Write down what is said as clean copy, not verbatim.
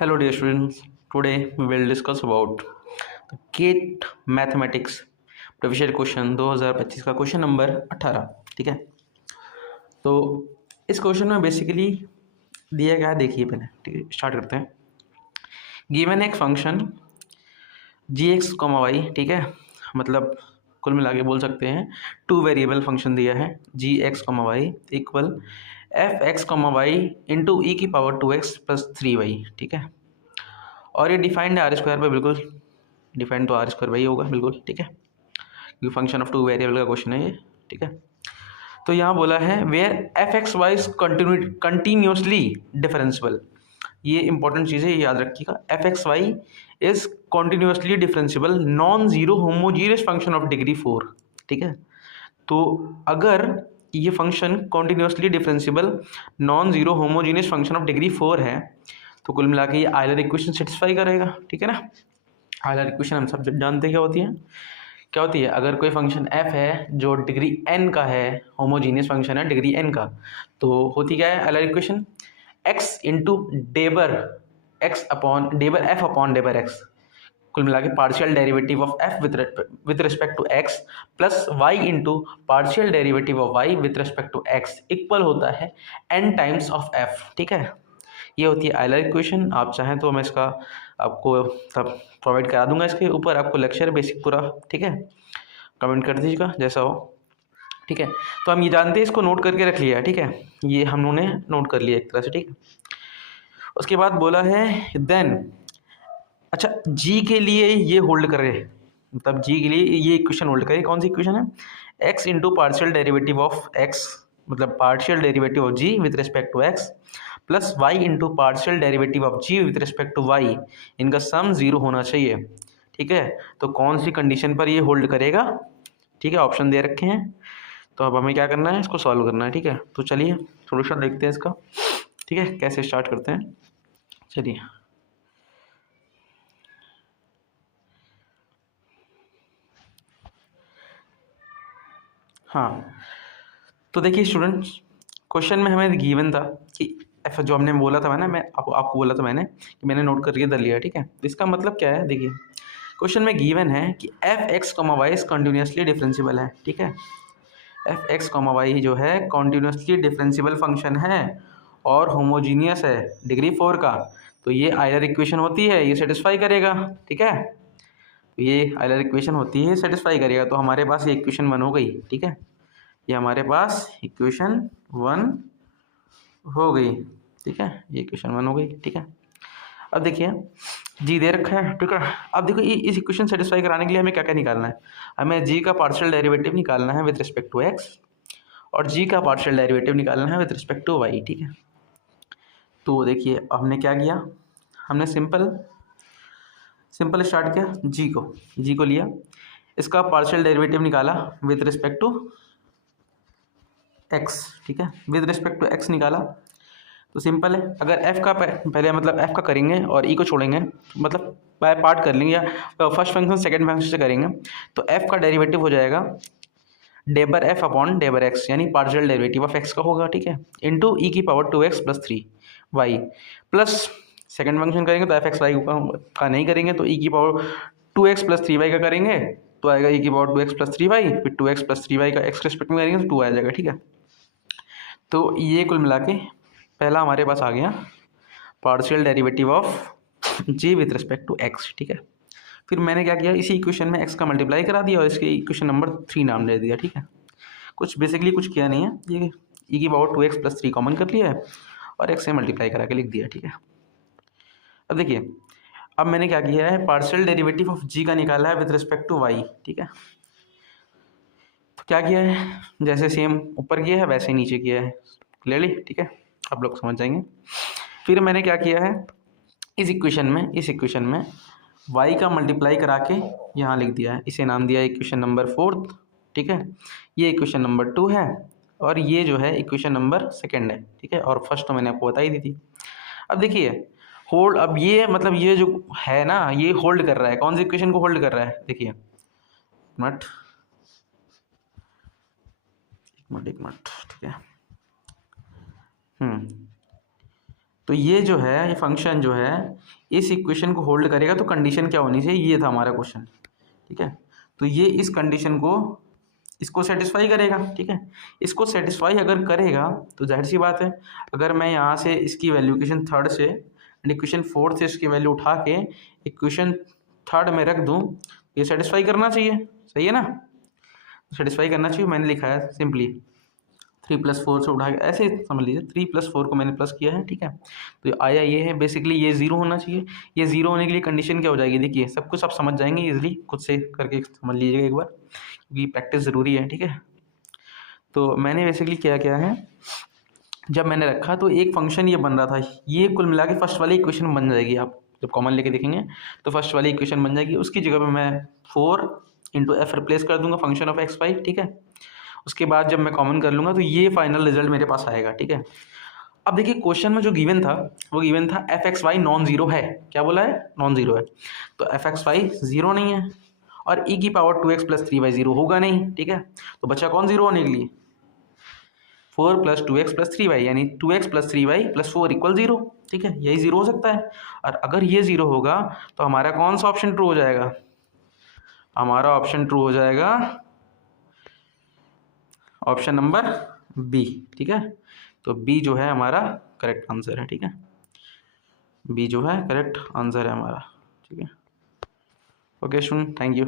Hello dear students, today we will discuss about the GATE mathematics previous question 2025 का question number 18। ठीक है, तो इस क्वेश्चन में बेसिकली दिया गया है, देखिए पहले। ठीक है, स्टार्ट करते हैं। गिवन एक फंक्शन gx, y, ठीक है, मतलब कुल मिला के बोल सकते हैं टू वेरिएबल फंक्शन दिया है gx, y equal f(x, y) into e की पावर 2x प्लस 3y। ठीक है, और ये डिफाइंड है आर स्क्वायर पे, बिल्कुल डिफाइंड तो आर स्क्वायर वही होगा बिल्कुल। ठीक है, क्योंकि फंक्शन ऑफ टू वेरिएबल का क्वेश्चन है ये। ठीक है, तो यहाँ बोला है where f x y is continuously differential. ये इंपॉर्टेंट चीज़ है, ये याद रखिएगा। F x y is continuously differential non zero homogeneous function of degree 4। ठीक है, तो अगर ये function continuously differential non zero homogeneous function of degree 4 है, तो कुल मिला के ये आयलर इक्वेशन सेटिस्फाई करेगा। ठीक है ना, आयलर इक्वेशन हम सब जानते हैं क्या होती है। अगर कोई फंक्शन f है जो डिग्री n का है, होमोजीनियस फंक्शन है डिग्री n का, तो होती क्या है आयलर इक्वेशन, x इंटू डेबर x अपॉन डेबर f अपॉन डेबर x, कुल मिला के partial derivative of f with respect to x plus y into partial derivative of y with respect to x equal होता है n टाइम्स ऑफ f। ठीक है, ये होती है आयलर इक्वेशन। आप चाहें तो मैं इसका आपको सब प्रोवाइड करा दूंगा, इसके ऊपर आपको लेक्चर बेसिक पूरा। ठीक है, कमेंट कर दीजिएगा जैसा हो। ठीक है, तो हम ये जानते हैं, इसको नोट करके रख लिया है। ठीक है, ये हम लोगों ने नोट कर लिया एक तरह से। ठीक है, उसके बाद बोला है देन, अच्छा जी के लिए ये होल्ड करे, मतलब जी के लिए ये इक्वेशन होल्ड करे। कौन सी इक्वेशन है, x into partial derivative of x, मतलब partial derivative of g with respect to x plus y into partial derivative of g with respect to y, इनका सम जीरो होना चाहिए। ठीक है, तो कौन सी कंडीशन पर ये होल्ड करेगा। ठीक है, ऑप्शन दे रखे हैं, तो अब हमें क्या करना है, इसको सॉल्व करना है। ठीक है, तो चलिए सोल्यूशन देखते हैं इसका। ठीक है, कैसे स्टार्ट करते हैं, चलिए। हाँ, तो देखिए स्टूडेंट्स, क्वेश्चन में हमें गिवन था कि एफ, जो हमने बोला था, मैं मैं आपको बोला था मैंने कि मैंने नोट करके दे लिया। ठीक है, तो इसका मतलब क्या है, देखिए क्वेश्चन में गिवन है कि f x comma y continuously differential है। ठीक है, एफ एक्स कॉमा वाई जो है कॉन्टिन्यूसली डिफरेंशियल फंक्शन है और होमोजीनियस है डिग्री 4 का, तो ये आयलर इक्वेशन होती है, ये सेटिस्फाई करेगा। ठीक है, तो ये आयलर इक्वेशन होती है, सेटिस्फाई करेगा। तो हमारे पास ये इक्वेशन 1 हो गई। ठीक है, ये हमारे पास इक्वेशन 1 हो गई। ठीक है, ये इक्वेशन 1 हो गई। ठीक है, अब देखिए जी दे रखा है। ठीक है, अब देखो इस इक्वेशन सेटिस्फाई कराने के लिए हमें क्या क्या निकालना है, हमें जी का पार्शियल डेरिवेटिव निकालना है विद रिस्पेक्ट टू एक्स और जी का पार्शियल डेरिवेटिव निकालना है विद रिस्पेक्ट टू वाई। ठीक है, तो देखिए हमने क्या किया, हमने सिंपल स्टार्ट किया, जी को लिया, इसका पार्शियल डेरिवेटिव निकाला विद रिस्पेक्ट टू एक्स। ठीक है, विद रिस्पेक्ट टू एक्स निकाला, तो सिंपल है। अगर एफ का पहले मतलब एफ का करेंगे और ई को छोड़ेंगे, मतलब बाय पार्ट कर लेंगे या फर्स्ट फंक्शन सेकंड फंक्शन से करेंगे, तो एफ का डेरिवेटिव हो जाएगा डेबर एफ अपॉन डेबर एक्स, यानी पार्शियल डेरिवेटिव ऑफ एक्स का होगा। ठीक है, इंटू ई की power 2x plus 3y plus second function करेंगे तो एफ एक्स वाई का नहीं करेंगे, तो ई की पावर 2x प्लस 3y का करेंगे तो आएगा ई की पावर 2x प्लस 3y, फिर 2x प्लस 3y का एक्स रिस्पेक्ट में करेंगे तो 2 आ जाएगा। ठीक है, तो ये कुल मिला के पहला हमारे पास आ गया partial derivative of g with respect to x. ठीक है, फिर मैंने क्या किया, इसी इक्वेशन में एक्स का मल्टीप्लाई करा दिया और इसके इक्वेशन नंबर 3 नाम दे दिया। ठीक है, कुछ बेसिकली कुछ किया नहीं है, ये ई की पावर 2x प्लस 3 कॉमन कर लिया है और एक्स से मल्टीप्लाई करा के लिख दिया। ठीक है, अब देखिए, अब मैंने क्या किया है, पार्शियल डेरिवेटिव ऑफ जी का निकाला है विथ रिस्पेक्ट टू वाई। ठीक है, तो क्या किया है, जैसे सेम ऊपर किया है वैसे नीचे किया है क्लियरली। ठीक है, आप लोग समझ जाएंगे। फिर मैंने क्या किया है, इस इक्वेशन में y का मल्टीप्लाई करा के यहाँ लिख दिया है, इसे नाम दिया है इक्वेशन नंबर 4। ठीक है, ये इक्वेशन नंबर 2 है और ये जो है इक्वेशन नंबर 2 है। ठीक है, और फर्स्ट तो मैंने आपको बता ही दी थी। अब देखिए होल्ड, अब ये मतलब ये जो है ना, ये होल्ड कर रहा है, कौन सी इक्वेशन को होल्ड कर रहा है, देखिए एक मिनट। ठीक है, तो ये जो है ये फंक्शन जो है इस इक्वेशन को होल्ड करेगा, तो कंडीशन क्या होनी चाहिए, ये था हमारा क्वेश्चन, ठीक है। तो ये इस कंडीशन को इसको सेटिस्फाई करेगा, ठीक है। इसको सेटिस्फाई अगर करेगा तो जाहिर सी बात है, अगर मैं यहाँ से इसकी वैल्यू इक्वेशन थर्ड से एंड इक्वेशन फोर्थ से इसकी वैल्यू उठा के इक्वेशन थर्ड में रख दूँ, ये सेटिस्फाई करना चाहिए, सही है ना। सेटिस्फाई करना चाहिए, मैंने लिखा है सिंपली 3+4 से उठा के, ऐसे समझ लीजिए 3+4 को मैंने प्लस किया है, ठीक है। तो आया ये है, बेसिकली ये 0 होना चाहिए। ये 0 होने के लिए कंडीशन क्या हो जाएगी, देखिए सब कुछ आप समझ जाएंगे इजीली, खुद से करके समझ लीजिएगा एक बार, क्योंकि प्रैक्टिस ज़रूरी है, ठीक है। तो मैंने बेसिकली क्या किया है, जब मैंने रखा तो एक फंक्शन ये बन रहा था, ये कुल मिला के फर्स्ट वाली इक्वेशन बन जाएगी। आप जब कॉमन लेके देखेंगे तो फर्स्ट वाली इक्वेशन बन जाएगी, उसकी जगह पे मैं 4 इंटू एफ रिप्लेस कर दूंगा फंक्शन ऑफ एक्स वाई, ठीक है। उसके बाद जब मैं कॉमन कर लूँगा तो ये फाइनल रिजल्ट मेरे पास आएगा, ठीक है। अब देखिए क्वेश्चन में जो गिवन था वो गिवन था f x y non zero है, क्या बोला है, नॉन जीरो है। तो एफ एक्स वाई जीरो नहीं है और ई की पावर 2x + 3y जीरो होगा नहीं, ठीक है। तो बचा कौन जीरो होने के लिए, 4 + 2x + 3y, यानी 2x + 3y + 4 = 0, ठीक है। यही जीरो हो सकता है। और अगर ये जीरो होगा तो हमारा कौन सा ऑप्शन ट्रू हो जाएगा, हमारा ऑप्शन ट्रू हो जाएगा ऑप्शन नंबर बी, ठीक है। तो बी जो है हमारा करेक्ट आंसर है, ठीक है। बी जो है करेक्ट आंसर है हमारा, ठीक है। Okay soon, thank you.